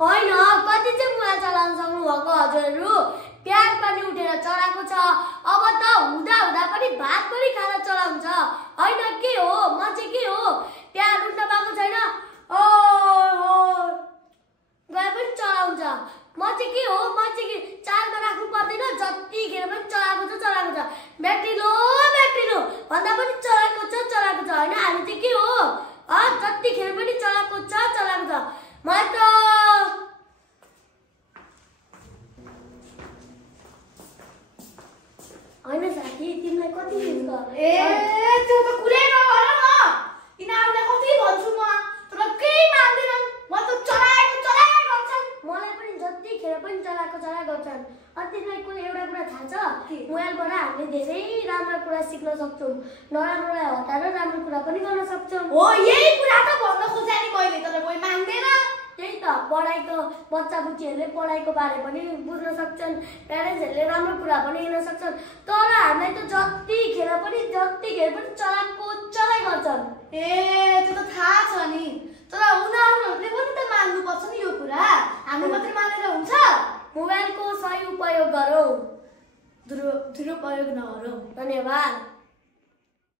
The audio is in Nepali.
होइन कति चाहिँ मोबाइल चलाउन सक्नु भएको हजुरहरू प्याज पनि उठेर चलाएको छ अब त हुँदा हुँदा पनि भात पनि खान चलाउँछ होइन के हो म चाहिँ के हो प्याज उठ्न पाएको छैन गए पनि चलाउँछ म चाहिँ के हो म चाहिँ चार्जमा राख्नु पर्दैन जतिखेर पनि चलाएको छ ब्याट्री लो भन्दा पनि चलाएको छ होइन हामी चाहिँ के हो जतिखेर पनि चलाएको छ मलाई त होइन साथी तिमीलाई कति युज गर्ने त्यो त कुरै नगर न यिनीहरूलाई कति भन्छु म तर केही मान्दैनन् म त चलाएको गर्छन् मलाई पनि जतिखेर पनि चलाएको गर्छन् अनि तिमीलाई कुनै एउटा कुरा थाहा छ मोबाइलबाट हामीले धेरै राम्रो कुरा सिक्न सक्छौँ नराम्रोलाई हटाएर राम्रो कुरा पनि गर्न सक्छौँ हो यही कुरा त भन्न खोजेँ नि मैले तर कोही मान्दैन त्यही त पढाइको बच्चाबुच्चीहरूले पढाइको बारे पनि बुझ्न सक्छन् प्यारेन्ट्सहरूले राम्रो कुरा पनि हेर्न सक्छन् तर हामीलाई त जतिखेर पनि चलाइ गर्छन् त्यो त थाहा छ नि तर उनीहरूले पनि त मान्नुपर्छ नि यो कुरा हामी मात्रै मानेर हुन्छ मोबाइलको सही उपयोग गरौँ दुरुपयोग नगरौँ धन्यवाद